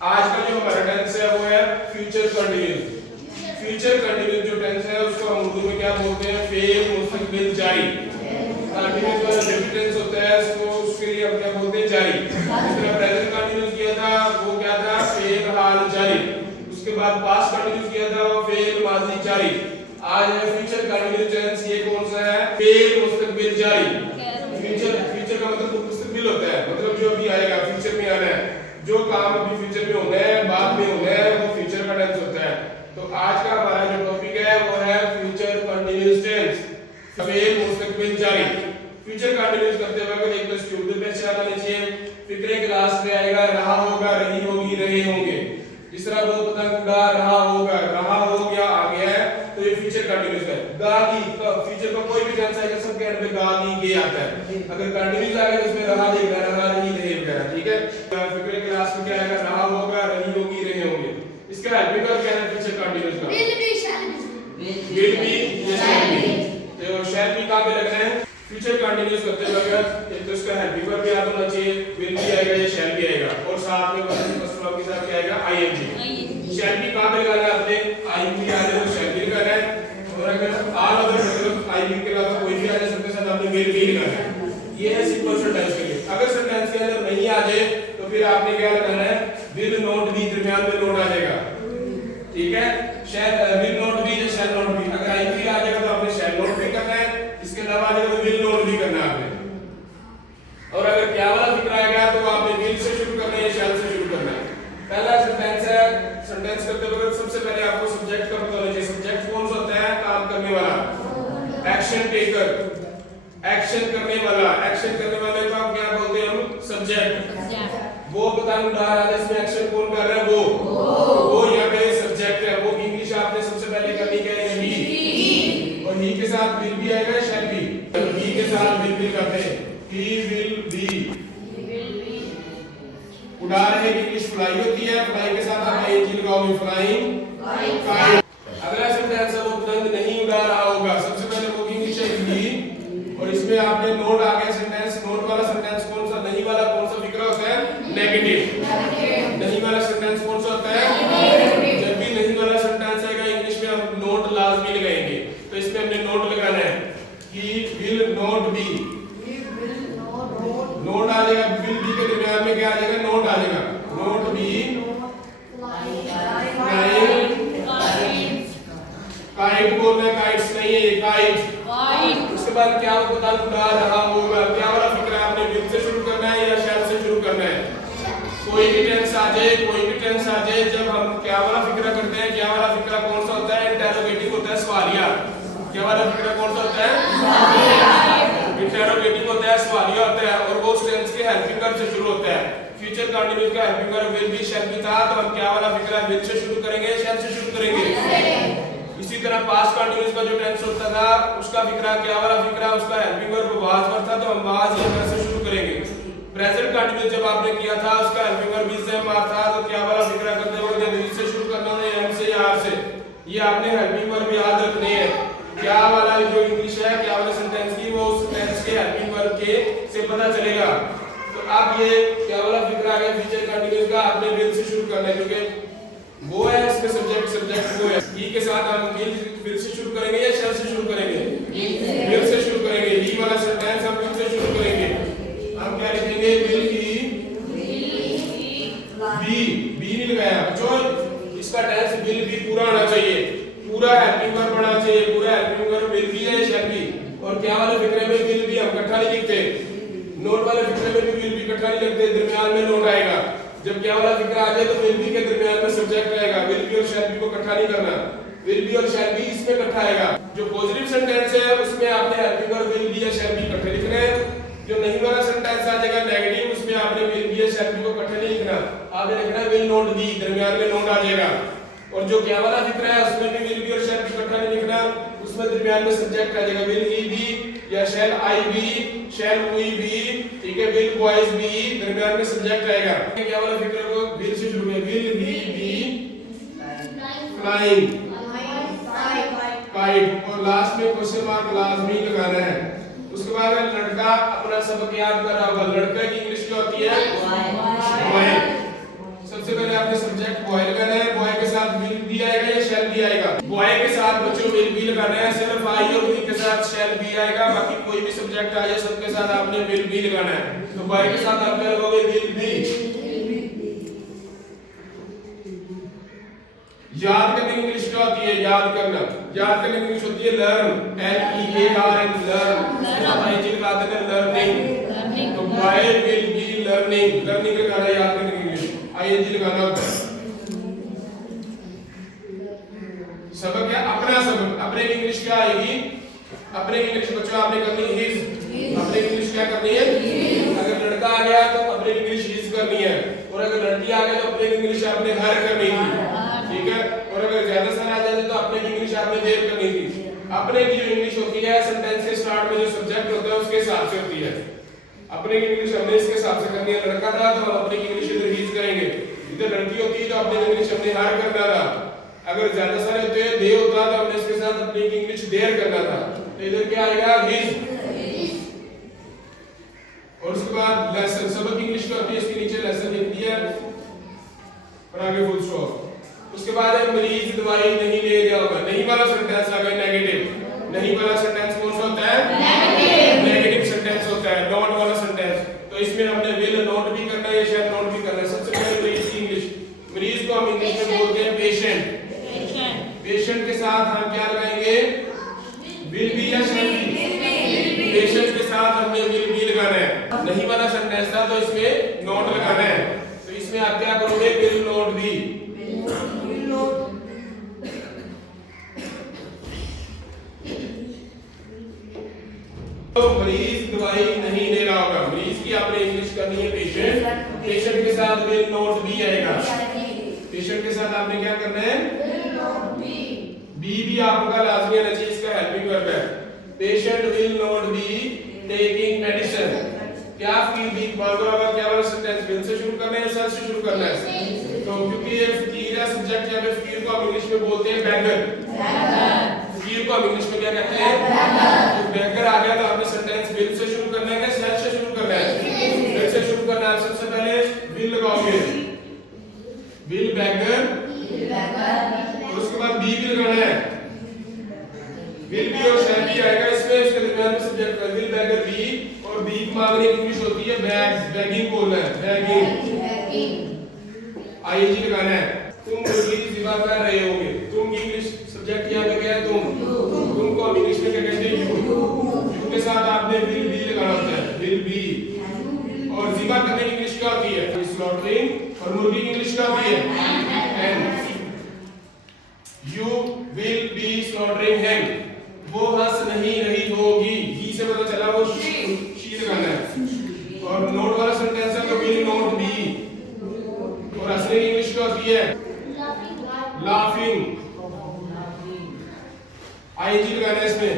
आज का जो हमारा टेंस है वो है फ्यूचर कंटिन्यूस। फ्यूचर कंटिन्यूस जो टेंस है उसको हम उर्दू में क्या बोलते हैं? फेल मुस्तकबिल जारी। कंटिन्यूस वाला जो टेंस होता है उसको उसके लिए हम क्या बोलते हैं? जारी। जिस तरह प्रेजेंट कंटिन्यूस किया था वो क्या था? फेल हाल जारी। उसके बाद पास्ट कंटिन्यूस किया था वो फेल माजी जारी। आज है फ्यूचर कंटिन्यूस टेंस। ये कौन सा है? फेल मुस्तकबिल जारी। फ्यूचर का मतलब मुस्तकबिल होता है, मतलब जो अभी आएगा, फ्यूचर में आना है, जो काम अभी फ्यूचर में होना है, बाद में होना है, वो फ्यूचर का टेंस होता है। तो आज का हमारा जो टॉपिक है वो है फ्यूचर कंटिन्यूस टेंस, फेल मुस्तकबिल जारी। फ्यूचर कंटिन्यूस करते वक्त एक तो स्टूडेंट पहचान आनी चाहिए। फिक्रे क्लास में आएगा रहा होगा, रही होगी, रहे होंगे। जिस तरह वो पतंग उड़ा रहा होगा, रहा हो गया, आ गया है, तो ये फ्यूचर कंटिन्यूस है। गा की फ्यूचर का कोई भी टेंस आएगा सबके एंड पे गा की गे आता है। अगर कंटिन्यूस आ गया तो उसमें रहा देगा, रहा रही रहे वगैरह, ठीक है। फिक्रे क्लास में क्या आएगा? रहा होगा, रही होगी, रहे होंगे। इसका हेल्पिंग वर्ब क्या है फ्यूचर कंटिन्यूस का? विल बी, शैल बी, ये शैल बी। तो शैल बी कहां पे लगना है? फ्यूचर कंटिन्यूस करते वक्त एक तो इसका हेल्पिंग वर्ब याद होना चाहिए, विल भी आएगा, ये शैल भी आएगा, और साथ में फर्स्ट वर्ब के साथ क्या आएगा? आईएनजी। शैल बी कहां पे लगाना है आपने? आईएनजी आ जाए तो शैल बी लगाना है, और अगर आल अदर मतलब आईएनजी के अलावा कोई भी आ जाए सबके साथ आपने विल भी लगाना है। ये है सिंपल सेंटेंस के लिए। अगर सेंटेंस के अंदर नहीं आ जाए तो फिर आपने क्या लगाना है? विल नॉट बी, दरमियान में नोट आ जाएगा, ठीक है। शैल will not B, shall not be. अगर आईएनजी आ जाएगा तो आपने शैल नॉट भी करना है, इसके अलावा आ जाएगा तो विल नॉट भी करना है आपने। और अगर क्या वाला फिक्र आएगा तो आपने विल से शुरू करना है या शैल से शुरू करना है। पहला सेंटेंस है, सेंटेंस करते वक्त सबसे पहले आपको सब्जेक्ट का पता होना चाहिए। सब्जेक्ट कौन सा होता है? काम करने वाला, एक्शन टेकर, एक्शन करने वाला। एक्शन करने वाले को आप क्या बोलते हैं? हम सब्जेक्ट। वो पतंग उड़ा रहा है, इसमें एक्शन कौन कर रहा है? वो यहाँ पे सब्जेक्ट है। वो इंग्लिश आपने सबसे पहले करनी क्या है? ही। और ही के साथ विल भी आएगा, शैल भी। ही के साथ विल भी करते हैं, ही विल बी। उड़ा रहे की इंग्लिश फ्लाई होती है, फ्लाई के साथ आप आईएनजी लगाओगे, फ्लाइंग काइट। अगला सेंटेंस है वो पतंग नहीं उड़ा रहा होगा। सबसे पहले वो इंग्लिश है ही, और इसमें आपने नोट आ गया सेंटेंस। नोट वाला सेंटेंस कौन सा? नहीं वाला कौन सा फिक्रा होता है? नेगेटिव। नहीं वाला सेंटेंस कौन सा होता है? जब भी नहीं वाला सेंटेंस आएगा इंग्लिश में हम नोट लाजमी लगाएंगे, तो इसमें हमने नोट लगाना है। He will not be, note आ जाएगा, विल बी के दरमियान में क्या आ जाएगा? नोट आ जाएगा। नोट बी काइट बोलना है, काइट्स नहीं है, काइट। उसके बाद क्या वो पतंग उड़ा रहा होगा। क्या वाला फिक्र है? आपने विल से शुरू करना है या शैल से शुरू करना है? कोई भी टेंस आ जाए, कोई भी टेंस आ जाए, जब हम क्या वाला फिक्र करते हैं, क्या वाला फिक्र कौन सा होता है? इंटरोगेटिव होता है, सवालिया। क्या वाला फिक्र कौन सा होता है? इंटरोगेटिव होता है, सवालिया होता है, और वो टेंस के हेल्पिंग वर्ब से शुरू होता है। फ्यूचर कंटिन्यूस का helping verb will be, shall be था, तो हम क्या वाला फिक्र विल से शुरू करेंगे, शैल से शुरू करेंगे। इसी तरह पास्ट कंटिन्यूस का जो टेंस होता था उसका फिक्रा क्या वाला फिक्रा? उसका हेल्पिंग वर्ब वाज पर था, तो हम वाज या से शुरू करेंगे। प्रेजेंट कंटिन्यूस जब आपने किया था उसका हेल्पिंग वर्ब बी से मार था, तो क्या वाला फिक्रा करते वक्त जब बी से शुरू करना है, एम से या आर से। ये आपने हेल्पिंग वर्ब याद रखने हैं। क्या वाला जो इंग्लिश है, क्या वाला सेंटेंस की, वो उस टेंस के हेल्पिंग वर्ब के से पता चलेगा। तो अब ये क्या वाला फिक्रा आ गया फ्यूचर कंटिन्यूस का, आपने विल से शुरू करना है, क्योंकि वो है इसमें सब्जेक्ट वो है। ही के साथ हम विल से शुरू करेंगे या शैल से शुरू करेंगे? विल से शुरू करेंगे। ही वाला सेंटेंस हम विल से शुरू करेंगे। हम क्या लिखेंगे? विल बी, बी नहीं लगाया बच्चों। इसका टेंस विल बी पूरा होना चाहिए, पूरा हेल्पिंग वर्ब होना चाहिए। पूरा हेल्पिंग वर्ब विल बी है, शैल बी। और क्या वाले फिक्रे में विल बी हम इकट्ठा नहीं लिखते, नोट वाले फिक्रे में भी विल बी इकट्ठा नहीं लिखते, दरमियान में नोट आएगा। जब क्या वाला फिक्रा आ जाए तो विल बी के दरमियान में सब्जेक्ट आएगा। विल बी और शैल बी को इकट्ठा नहीं करना, विल बी और शैल बी इसमें इकट्ठा आएगा। जो पॉजिटिव सेंटेंस है उसमें आपने हेल्पिंग वर्ब विल बी या शैल बी इकट्ठे लिखने हैं। जो नहीं वाला सेंटेंस आ जाएगा नेगेटिव, उसमें आपने विल बी या शैल बी को इकट्ठे नहीं लिखना, आपने लिखना विल नॉट बी, दरमियान में नोट आ जाएगा। और जो क्या वाला फिक्रा है उसमें भी विल बी और शैल बी इकट्ठा नहीं लिखना, उसमें दरमियान में सब्जेक्ट आ जाएगा। विल ही बी या शैल आई बी, शैल वी बी, ठीक है, विल बॉयज बी, दरमियान में सब्जेक्ट आएगा। क्या वाला फिक्र को विल से शुरू है, will he be flying kite, और लास्ट में क्वेश्चन मार्क लाजमी लगाना है। उसके बाद लड़का अपना सबक याद कर रहा होगा। लड़का की इंग्लिश क्या होती है? सबसे पहले आप आपने सब्जेक्ट बॉय लगाना है, बॉय के साथ विल भी आएगा या शैल भी आएगा। बॉय के साथ बच्चों विल भी लगाना है, सिर्फ आई और बी के साथ शैल भी आएगा, बाकी कोई भी सब्जेक्ट आ जाए सबके साथ आपने विल भी लगाना है। तो बॉय के साथ आप क्या लगाओगे, विल भी। याद करने की इंग्लिश क्या होती है, याद करना, याद करने की इंग्लिश होती है लर्न, LEARN, लर्न। आईएनजी लगा देना लर्निंग, तो boy will be learning, learning लगाना याद करने की इंग्लिश, आईएनजी लगाना होता है। सबक है अपना सबक, अपने की इंग्लिश क्या आएगी, अपने की इंग्लिश बच्चों आपने करनी हिज, अपने की इंग्लिश क्या करनी है, अगर लड़का आ गया तो अपने की इंग्लिश हिज करनी है, और अगर लड़की आ गई तो अपने की इंग्लिश आपने हर करनी थी, ठीक है। और अगर ज्यादा सारे आ जाते तो अपने की इंग्लिश आपने देर करनी थी। अपने की जो इंग्लिश होती है सेंटेंस के स्टार्ट में जो सब्जेक्ट होता है उसके हिसाब से होती है, अपने की इंग्लिश हमने इसके हिसाब से करनी है। लड़का था तो हम अपने की इंग्लिश इधर हिज करेंगे, इधर लड़की होती है तो अपने की इंग्लिश हमने हर करना था। अगर ज्यादा सारे होते हैं दे होता तो हमने इसके साथ अपनी की इंग्लिश देर करना था, तो इधर क्या आएगा, हिज। और उसके बाद लेसन, सबक इंग्लिश क्या होती है, इसके नीचे लेसन लिख दिया और आगे फुल स्टॉप। उसके बाद है मरीज दवाई नहीं ले रहा होगा, नहीं वाला सेंटेंस आ गया नेगेटिव। नहीं वाला सेंटेंस कौन सा होता है, नेगेटिव, नेगेटिव सेंटेंस होता है, नॉट वाला सेंटेंस। तो इसमें हमने विल नॉट भी करना है या शायद नॉट भी करना है। सबसे पहले मरीज की इंग्लिश, मरीज को हम इंग्लिश में बोलते हैं पेशेंट, पेशेंट के साथ हम क्या लगाएंगे, विल बी या शैल बी, पेशेंट के साथ हमने विल बी लगाना है। नहीं वाला सेंटेंस था तो इसमें नॉट लगाना है, तो इसमें आप क्या करोगे, विल नॉट बी। तो मरीज दवाई नहीं ले रहा होगा, मरीज की आपने इंग्लिश करनी है पेशेंट, पेशेंट के साथ विल नॉट बी आएगा, पेशेंट के साथ आपने क्या करना है, बी भी आपका लाजमी है, चीज का हेल्पिंग वर्ब है। Patient will not be taking medicine, क्या फकीर भी बार-बार क्या वाला सेंटेंस, विल से शुरू करना है या सेल से शुरू करना है, तो क्योंकि ये फकीर है सब्जेक्ट, या फकीर को हम इंग्लिश में बोलते हैं बैगर, फकीर को हम इंग्लिश में क्या कहते हैं, तो बैगर आ गया तो आपने सेंटेंस विल से शुरू करना है या सेल से शुरू करना है, विल से शुरू करना है। सबसे पहले विल लगाओगे, विल बैगर, और उसके बाद बी भी लगाना है, विल बी और शैल बी आएगा इसमें, इसके दरमियान में सब्जेक्ट विल बैगर बी, और बी की मांगने की इंग्लिश होती है बैग, बैगिंग बोलना है, बैगिंग, आईएनजी लगाना है। तुम मुर्गी ज़िबा कर रहे होगे, तुम की इंग्लिश सब्जेक्ट यहाँ पे क्या है, तुम को हम इंग्लिश में क्या कहते हैं, यू के साथ आपने विल बी लगाना होता है, विल बी। और ज़िबा करने की इंग्लिश क्या होती है, स्लॉटरिंग, और मुर्गी की इंग्लिश क्या होती है, हैन। यू विल बी स्लॉटरिंग हैन, वो हंस नहीं रही होगी, ही से पता चला वो शी लगाना है। और नोट वाला सेंटेंस है तो विल नॉट बी, और हंसने की इंग्लिश क्या होती है, लाफिंग, आईएनजी लगाना है इसमें,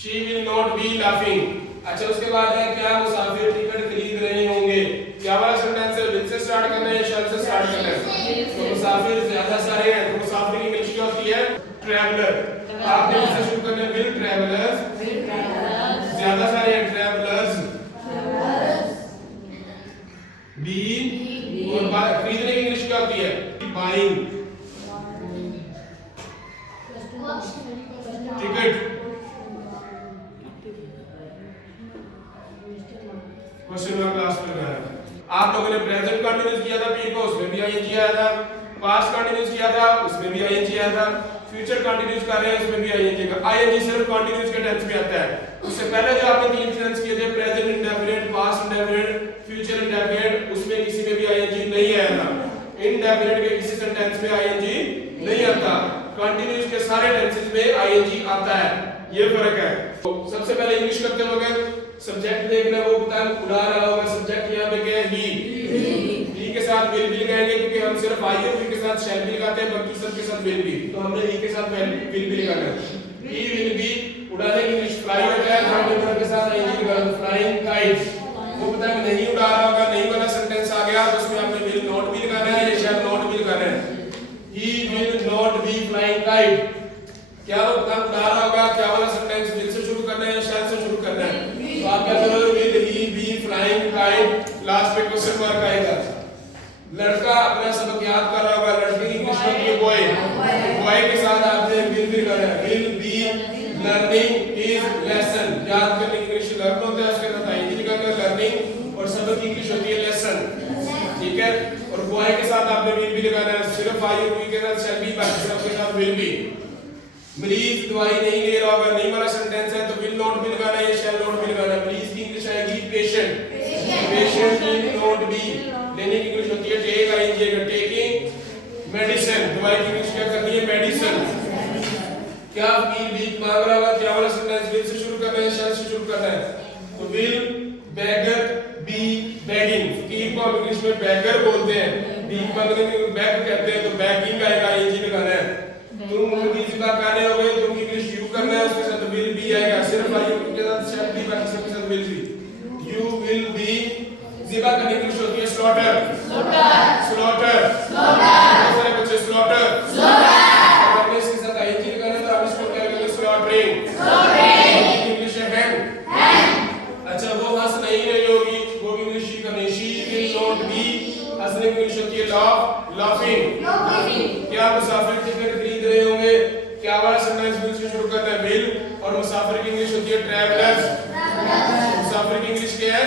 she will not B laughing. अच्छा उसके बाद है क्या, मुसाफिर टिकट खरीद रहे होंगे, क्या वाला सेंटेंस है, विल से स्टार्ट करना है या शैल से स्टार्ट करना है, तो मुसाफिर ज्यादा सारे हैं तो मुसाफिर की इंग्लिश क्या होती है, ट्रैवलर, आपने इससे शुरू करना है, विल ट्रैवलर्स, ज्यादा सारे हैं ट्रैवलर्स, बी, और खरीदने की इंग्लिश क्या होती है, बाइंग, टिकट। क्वेश्चन में क्लास में लगाया आप लोगों ने प्रेजेंट कंटीन्यूअस किया था पी को, उसमें भी आईएनजी आया था, पास्ट कंटीन्यूअस किया था उसमें भी आईएनजी आया था, फ्यूचर कंटीन्यूअस कर रहे हैं उसमें भी आईएनजी का, आईएनजी सिर्फ कंटीन्यूअस के टेंस में आता है। उससे पहले जो आपने तीन टेंस किए थे, present indefinite, past indefinite, future indefinite, उसमें किसी में भी आईएनजी नहीं आया था। इंडेफिनिट के किसी सेंटेंस में आईएनजी नहीं आता, कंटीन्यूअस के सारे टेंसेस में आईएनजी आता है, ये फर्क है। तो सबसे पहले इंग्लिश करते वक्त सब्जेक्ट देखना, वो पतंग उड़ा रहा होगा, सब्जेक्ट यहाँ पे क्या है, ही के साथ विल भी लगाएंगे क्योंकि हम सिर्फ आई और के साथ शैल भी लगाते हैं, बाकी सब के साथ विल भी, तो हमने ही के साथ विल भी लगाना है। ही विल बी, उड़ाने की इंग्लिश फ्लाई होता है, वर्ब के साथ आईएनजी लगाना, फ्लाइंग काइट, वो पतंग नहीं उड़ा रहा होगा, नहीं वाला सेंटेंस आ गया तो उसमें आपने विल नॉट भी लगाना है या शैल नॉट भी लगाना है। He will not B flying kite, क्या वो पतंग उड़ा रहा होगा, क्या वाला सेंटेंस विल से शुरू करना है या शैल से शुरू करना है, तो आप क्या करोगे, will he be flying kite, last पे क्वेश्चन मार्क आएगा। लड़का अपना सबक याद कर रहा होगा, लड़की की इंग्लिश में ये बॉय, बॉय के साथ आपने विल भी लगाना है, will be learning his lesson. याद करने की इंग्लिश लर्न होता है, उसके साथ आईएनजी लगाना है, लर्निंग, और सबक की इंग्लिश होती है लेसन, ठीक है। और बॉय के साथ आपने विल भी लगाना है, सिर्फ आई और वी के साथ शैल बी, बाकी सब के साथ विल बी। मरीज दवाई नहीं ले रहा होगा, नहीं वाला सेंटेंस है तो विल नॉट भी लगाना है या शैल नॉट भी लगाना है। मरीज की इंग्लिश आएगी patient, patient will not B. लेने की इंग्लिश होती है टेक, आईएनजी का टेकिंग मेडिसिन। दवाई की इंग्लिश क्या करनी है, मेडिसिन। क्या विल भीख मांग रहा होगा, क्या वाला सेंटेंस विल से शुरू करना है, शैल से शुरू करना है। तो विल बेगर बी बेगिंग। फकीर को हम इंग्लिश में बेगर बोलते हैं, भीख मांगने को बेग कहते हैं, तो बेगिंग आएगा, आईएनजी लगाना है। तुम मुर्गी ज़िबा करने हो गए, तुम इंग्लिश यू करना है, उसके साथ विल बी आएगा, सिर्फ आई के साथ शैल बी, बाकी सब के साथ will be. You will be. ज़िबा करने की इंग्लिश होती है स्लॉटर, स्लॉटर, बहुत सारे बच्चे स्लॉटर, और हमने इसके साथ आईएनजी लगाना है, तो हम इसको क्या करेंगे, स्लॉटरिंग। इंग्लिश है हैंड। अच्छा वो हंस नहीं रही होगी, वो भी इंग्लिश ही करनी, शी विल नॉट बी। हंसने की इंग्लिश होती है लाफ, लाफिंग। क्या मुसाफिर टिकट खरीद रहे होंगे, क्या वाला सेंटेंस विल से शुरू करना है, विल, और मुसाफिर की इंग्लिश होती है ट्रैवलर्स। मुसाफिर की इंग्लिश क्या है,